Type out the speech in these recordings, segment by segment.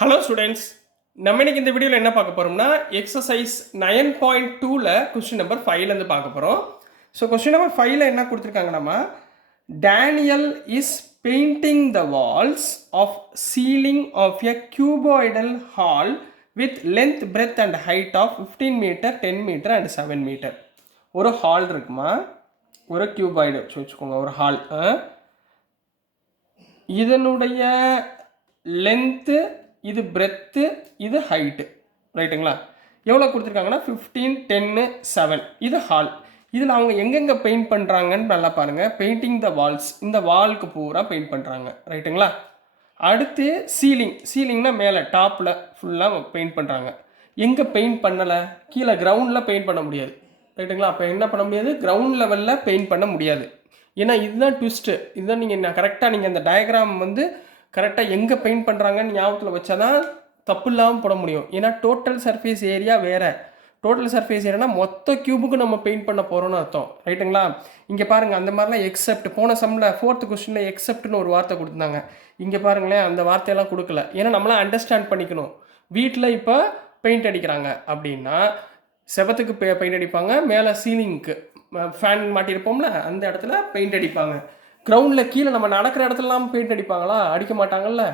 Hello students, நம்ம இன்னைக்கு இந்த வீடியோவில் என்ன பார்க்க போகிறோம்னா எக்ஸசைஸ் 9.2ல கொஸ்டின் நம்பர் 5லேருந்து பார்க்க போகிறோம். ஸோ கொஸ்டின் நம்பர் 5ல என்ன கொடுத்துருக்காங்க, நம்ம Daniel is painting the walls of ceiling of a cuboidal hall with length breadth and height of 15 metre 10 metre அண்ட் 7 மீட்டர். ஒரு ஹால் இருக்குமா, ஒரு கியூபாய்டு வச்சுக்கோங்க, ஒரு ஹால். இதனுடைய லென்த்து, இது பிரெத்து, இது ஹைட்டு, ரைட்டுங்களா? எவ்வளோ கொடுத்துருக்காங்கன்னா 15, 10, 7. இது ஹால். இதில் அவங்க எங்கெங்கே பெயிண்ட் பண்ணுறாங்கன்னு நல்லா பாருங்கள். பெயிண்டிங் த வால்ஸ், இந்த வாலுக்கு பூரா பெயிண்ட் பண்ணுறாங்க, ரைட்டுங்களா? அடுத்து சீலிங்னா மேலே டாப்பில் ஃபுல்லாக பெயிண்ட் பண்ணுறாங்க. எங்கே பெயிண்ட் பண்ணலை? கீழே கிரவுண்டில் பெயிண்ட் பண்ண முடியாது, ரைட்டுங்களா? அப்போ என்ன பண்ண முடியாது? கிரவுண்ட் லெவலில் பெயிண்ட் பண்ண முடியாது. ஏன்னா இதுதான் ட்விஸ்ட்டு. இதுதான் நீங்கள் கரெக்டாக நீங்கள் அந்த டயக்ராம் வந்து கரெக்டாக எங்கே பெயிண்ட் பண்ணுறாங்கன்னு ஞாபகத்தில் வச்சா தான் தப்பு இல்லாமல் போட முடியும். ஏன்னா டோட்டல் சர்ஃபேஸ் ஏரியா வேறு. டோட்டல் சர்ஃபேஸ் ஏரியானா மொத்த கியூபுக்கு நம்ம பெயிண்ட் பண்ண போகிறோன்னு அர்த்தம், ரைட்டுங்களா? இங்கே பாருங்கள், அந்த மாதிரிலாம் எக்ஸப்ட் போன சம்மில் 4th கொஸ்டினில் எக்ஸப்ட்னு ஒரு வார்த்தை கொடுத்துருந்தாங்க. இங்கே பாருங்களேன், அந்த வார்த்தையெல்லாம் கொடுக்கல. ஏன்னா நம்மளாம் அண்டர்ஸ்டாண்ட் பண்ணிக்கணும். வீட்டில் இப்போ பெயிண்ட் அடிக்கிறாங்க அப்படின்னா செவத்துக்கு பெயிண்ட் அடிப்பாங்க, மேலே சீலிங்க்கு ஃபேன் மாட்டியிருப்போம்ல அந்த இடத்துல பெயிண்ட் அடிப்பாங்க. கிரவுண்டில் கீழே நம்ம நடக்கிற இடத்துலலாம் பெயிண்ட் அடிப்பாங்களா? அடிக்க மாட்டாங்கல்ல.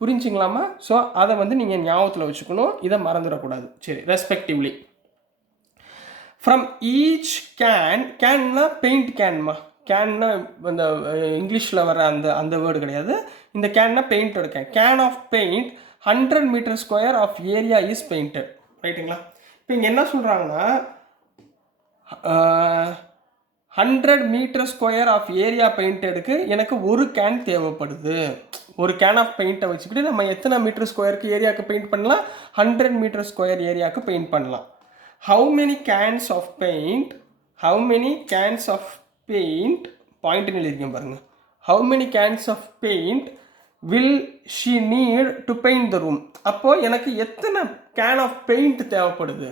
புரிஞ்சுங்களாமா? ஸோ அதை வந்து நீங்கள் ஞாபகத்தில் வச்சுக்கணும், இதை மறந்துடக்கூடாது. சரி, ரெஸ்பெக்டிவ்லி ஃப்ரம் ஈச் கேன்னா பெயிண்ட் கேன்மா. கேன்னா இந்த இங்கிலீஷில் வர அந்த வேர்டு கிடையாது. இந்த கேன்னா பெயிண்டோட can of paint 100 metre square of area is painted, ரைட்டுங்களா? இப்போ இங்கே என்ன சொல்கிறாங்கன்னா 100 மீட்டர் ஸ்கொயர் ஆஃப் ஏரியா பெயிண்டடுக்கு எனக்கு ஒரு கேன் தேவைப்படுது. ஒரு கேன் ஆஃப் பெயிண்ட்டை வச்சுக்கிட்டு நம்ம எத்தனை மீட்டர் ஸ்கொயருக்கு ஏரியாவுக்கு பெயிண்ட் பண்ணலாம்? 100 மீட்டர் ஸ்கொயர் ஏரியாவுக்கு பெயிண்ட் பண்ணலாம். How many cans of paint point எழுதிருக்கேன் பாருங்கள். How many cans of paint will she need to paint the room. அப்போது எனக்கு எத்தனை கேன் ஆஃப் பெயிண்ட் தேவைப்படுது?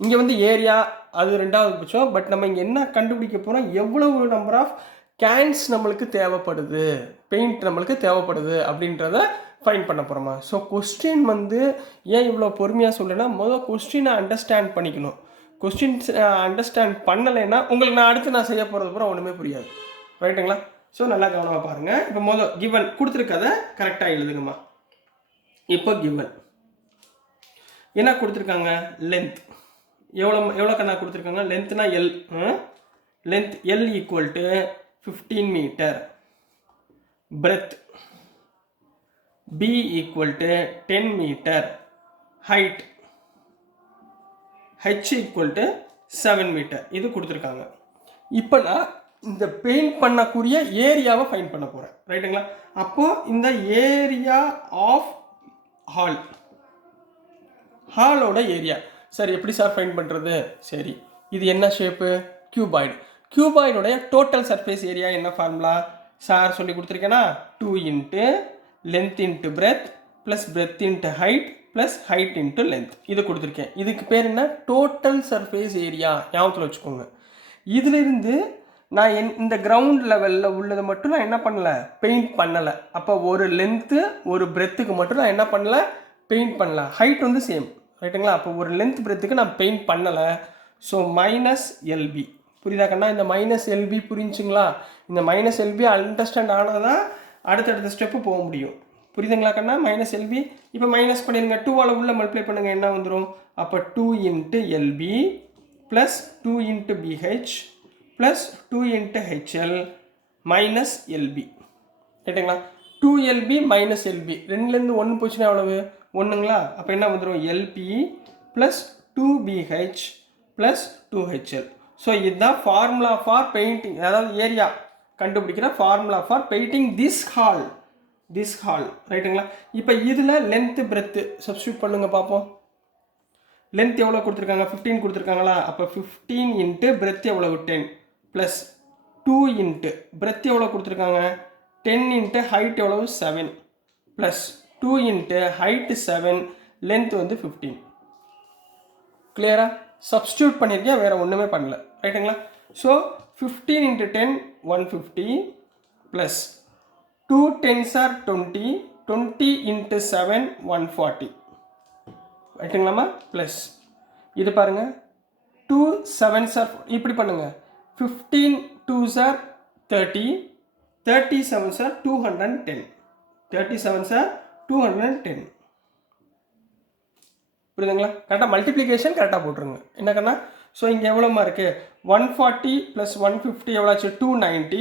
இங்கே வந்து ஏரியா அது ரெண்டாவது பட்சம். பட் நம்ம இங்கே என்ன கண்டுபிடிக்க போகிறோம்? எவ்வளவு நம்பர் ஆஃப் கேன்ஸ் நம்மளுக்கு தேவைப்படுது, பெயிண்ட் நம்மளுக்கு தேவைப்படுது அப்படின்றத ஃபைன் பண்ண போகிறோமா? ஸோ கொஸ்டின் வந்து ஏன் இவ்வளோ பொறுமையாக சொல்லுன்னா, முதல் கொஸ்டினை அண்டர்ஸ்டாண்ட் பண்ணிக்கணும். கொஸ்டின்ஸ் அண்டர்ஸ்டாண்ட் பண்ணலைன்னா உங்களுக்கு நான் அடுத்து செய்ய போகிறது பூரா ஒன்றுமே புரியாது, ரைட்டுங்களா? ஸோ நல்லா கவனமாக பாருங்கள். இப்போ முதல் கிவன் கொடுத்துருக்கதை கரெக்டாக எழுதுங்கம்மா. இப்போ கிவன் என்ன கொடுத்துருக்காங்க? லென்த் எவ்வளோ கண்ணா கொடுத்துருக்காங்க? லென்த்னா L. Length L equal to 15 metre. Breadth B equal to 10 metre. Height H equal to 7 metre. இது கொடுத்துருக்காங்க. இப்போ நான் இந்த பெயிண்ட் பண்ணக்கூடிய ஏரியாவை ஃபைன் பண்ண போகிறேன், ரைட்டுங்களா? அப்போது இந்த ஏரியா ஆஃப் ஹாலோட ஏரியா. சார் எப்படி சார் ஃபைண்ட் பண்ணுறது? சரி, இது என்ன ஷேப்பு? கியூபாய்டு. கியூபாய்டுடைய டோட்டல் சர்ஃபேஸ் ஏரியா என்ன ஃபார்முலா சார் சொல்லி கொடுத்துருக்கேன்னா? 2 into length into breadth plus breadth into height plus height into length. இது கொடுத்துருக்கேன். இதுக்கு பேர் என்ன? Total surface area. ஞாபகத்தில் வச்சுக்கோங்க. இதிலிருந்து நான் இந்த கிரவுண்ட் லெவலில் உள்ளதை மட்டும் நான் என்ன பண்ணலை? பெயிண்ட் பண்ணலை. அப்போ ஒரு லென்த்து ஒரு பிரெத்துக்கு மட்டும் நான் என்ன பண்ணலை? பெயிண்ட் பண்ணல. ஹைட் வந்து சேம், ரைட்டுங்களா? அப்போ ஒரு லென்த் பிரெத்துக்கு நான் பெயிண்ட் பண்ணலை. So minus LB. புரியுதா கண்ணா? இந்த மைனஸ் எல்பி புரிஞ்சுங்களா? இந்த மைனஸ் எல்பி அண்டர்ஸ்டாண்ட் ஆனால் தான் அடுத்தடுத்த ஸ்டெப்பு போக முடியும். புரியுதுங்களா கண்ணா? Minus LB. இப்போ மைனஸ் பண்ணிடுங்க, 2ஆல் உள்ள மல்டிப்ளை பண்ணுங்கள், என்ன வந்துடும்? அப்போ 2 into LB plus 2 into BH plus 2 into HL minus LB, ரைட்டுங்களா? 2LB மைனஸ் எல்பி, ரெண்டுலேருந்து 1 போச்சுன்னா எவ்வளவு? 1ங்களா? அப்போ என்ன வந்துடும்? LB plus 2BH plus 2HL. So இதுதான் ஃபார்முலா ஃபார் பெயிண்டிங், அதாவது ஏரியா கண்டுபிடிக்கிற formula for painting this hall, ரைட்டுங்களா? இப்போ இதில் லென்த்து பிரெத்து சப்ஸ்டியூட் பண்ணுங்கள் பார்ப்போம். லென்த் எவ்வளோ கொடுத்துருக்காங்க? 15 கொடுத்துருக்காங்களா? அப்போ 15 இன்ட்டு பிரெத் எவ்வளவு? 10 ப்ளஸ் 2 இன்ட்டு பிரெத் எவ்வளோ கொடுத்துருக்காங்க? 10 இன்ட்டு ஹைட் எவ்வளவு? 7 ப்ளஸ் 2 இன்ட்டு ஹைட்டு 7, லென்த் வந்து 15. கிளியரா? சப்ஸ்டியூட் பண்ணியிருக்கேன், வேறு ஒன்றுமே பண்ணல, ரைட்டுங்களா? So 15 into 10 150 plus 2 10s are 20 20 into 7 140 ரைட்டுங்களாமா ப்ளஸ் இது பாருங்கள் 2 7s are இப்படி பண்ணுங்கள் 15 2s are 30 37s are 210 37s are 210 புரியுதுங்களா கரெக்டாக மல்டிப்ளிகேஷன் கரெக்டாக போட்டுருங்க என்ன கண்ணா ஸோ இங்கே எவ்வளோமா இருக்குது 140 + 150 எவ்வளோ ஆச்சு 290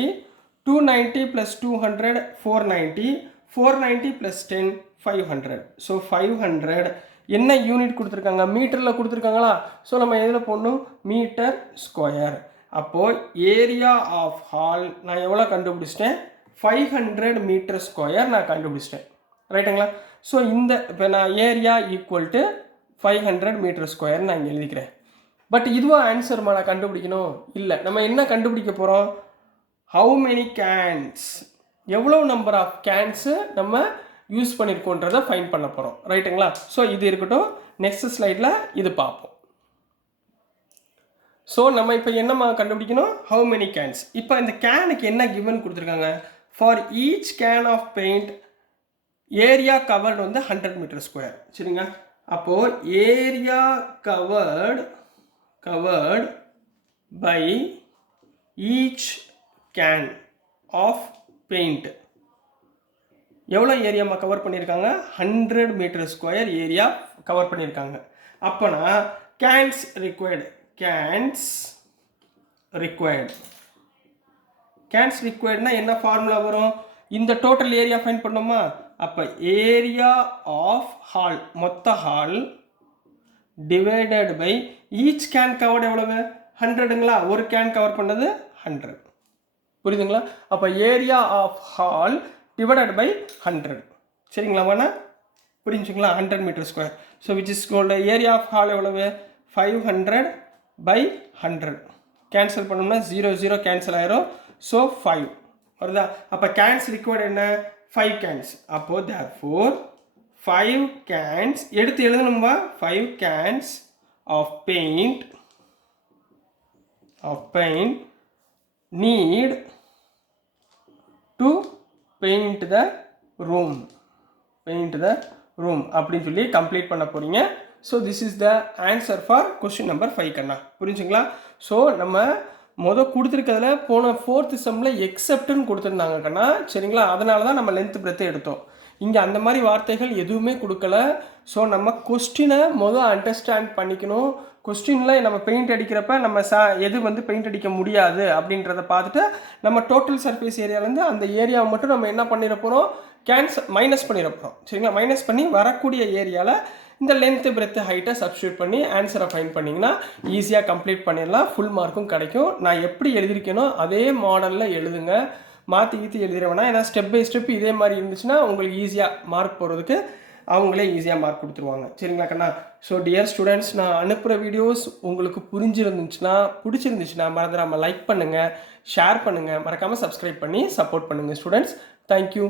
290 + 200 490 490 + 10 500 ஸோ 500 என்ன யூனிட் கொடுத்துருக்காங்க மீட்டரில் கொடுத்துருக்காங்களா ஸோ நம்ம எதில் போடணும் மீட்டர் ஸ்கொயர் அப்போது ஏரியா ஆஃப் ஹால் நான் எவ்வளோ கண்டுபிடிச்சிட்டேன் 500 மீட்டர் ஸ்கொயர் நான் கண்டுபிடிச்சிட்டேன் ரைட்டுங்களா ஸோ இந்த இப்போ நான் area equal to 500 metre square நான் இங்கே எழுதிக்கிறேன் பட் இதுவா ஆன்சர்மா நான் கண்டுபிடிக்கணும் இல்லை நம்ம என்ன கண்டுபிடிக்க போகிறோம் ஹவு மெனி கேன்ஸ் எவ்வளோ நம்பர் ஆஃப் கேன்ஸு நம்ம யூஸ் பண்ணியிருக்கோன்றதை ஃபைண்ட் பண்ண போகிறோம் ரைட்டுங்களா ஸோ இது இருக்கட்டும் நெக்ஸ்ட் ஸ்லைடில் இது பார்ப்போம் ஸோ நம்ம இப்போ என்னம்மா கண்டுபிடிக்கணும் ஹவு மெனி கேன்ஸ் இப்போ இந்த கேனுக்கு என்ன கிவன் கொடுத்துருக்காங்க for each can of paint area covered வந்து 100 மீட்டர் ஸ்கொயர் சரிங்க அப்போது area covered by each can of paint எவ்வளோ ஏரியாமா கவர் பண்ணியிருக்காங்க 100 மீட்டர் ஸ்கொயர் ஏரியா கவர் பண்ணியிருக்காங்க அப்போனா கேன்ஸ் ரிக்வயர்ட்னா என்ன ஃபார்முலா வரும் இந்த டோட்டல் ஏரியா ஃபைண்ட் பண்ணோமா அப்போ ஏரியா ஆஃப் ஹால் மொத்த hall divided by each can covered எவ்வளவு 100ங்களா ஒரு கேன் கவர் பண்ணது 100 புரியுதுங்களா அப்போ area of hall divided by 100 சரிங்களா வேணா புரிஞ்சுங்களா 100 metre square so which is called area of hall எவ்வளவு 500 by 100 கேன்சல் பண்ணோம்னா 0 0 கேன்சல் ஆயிரும் ஸோ 5 வருதா அப்போ கேன்ஸ் ரிக்வயர்ட் என்ன 5 கேன்ஸ் அப்போது therefore 5 கேன்ஸ் எடுத்து எழுதணும்பா 5 cans of paint need to paint the room அப்படின்னு சொல்லி கம்ப்ளீட் பண்ண போகிறீங்க so this is the answer for question number 5 கண்ணா புரிஞ்சுங்களா ஸோ நம்ம கொடுத்துருக்கிறதுல போன 4th செம்மில் எக்ஸப்ட்னு கொடுத்துருந்தாங்க கண்ணா சரிங்களா அதனால தான் நம்ம லென்த் பிரெத் எடுத்தோம் இங்கே அந்த மாதிரி வார்த்தைகள் எதுவுமே கொடுக்கல ஸோ நம்ம கொஸ்டினை அண்டர்ஸ்டாண்ட் பண்ணிக்கணும் கொஸ்டினில் நம்ம பெயிண்ட் அடிக்கிறப்ப நம்ம எது வந்து பெயிண்ட் அடிக்க முடியாது அப்படின்றத பார்த்துட்டு நம்ம டோட்டல் சர்ஃபேஸ் ஏரியாவிலேருந்து அந்த ஏரியாவை மட்டும் நம்ம என்ன பண்ணிட போகிறோம் மைனஸ் பண்ணிட போகிறோம் சரிங்களா மைனஸ் பண்ணி வரக்கூடிய ஏரியாவில் இந்த லென்த்து பிரெத்து ஹைட்டை சப்ஸ்டியூட் பண்ணி ஆன்சரை ஃபைண்ட் பண்ணிங்கன்னா ஈஸியாக கம்ப்ளீட் பண்ணிடலாம் ஃபுல் மார்க்கும் கிடைக்கும் நான் எப்படி எழுதியிருக்கேனோ அதே மாடலில் எழுதுங்க மாற்றி எழுதிடுவேனா ஏன்னா ஸ்டெப் பை ஸ்டெப் இதே மாதிரி இருந்துச்சுன்னா உங்களுக்கு ஈஸியாக மார்க் போகிறதுக்கு அவங்களே ஈஸியாக மார்க் கொடுத்துருவாங்க சரிங்களா கண்ணா ஸோ டியர் ஸ்டூடெண்ட்ஸ் நான் அனுப்புகிற வீடியோஸ் உங்களுக்கு பிடிச்சிருந்துச்சுன்னா மறந்துடாமல் லைக் பண்ணுங்கள் ஷேர் பண்ணுங்கள் மறக்காமல் சப்ஸ்கிரைப் பண்ணி சப்போர்ட் பண்ணுங்கள் ஸ்டூடெண்ட்ஸ் தேங்க்யூ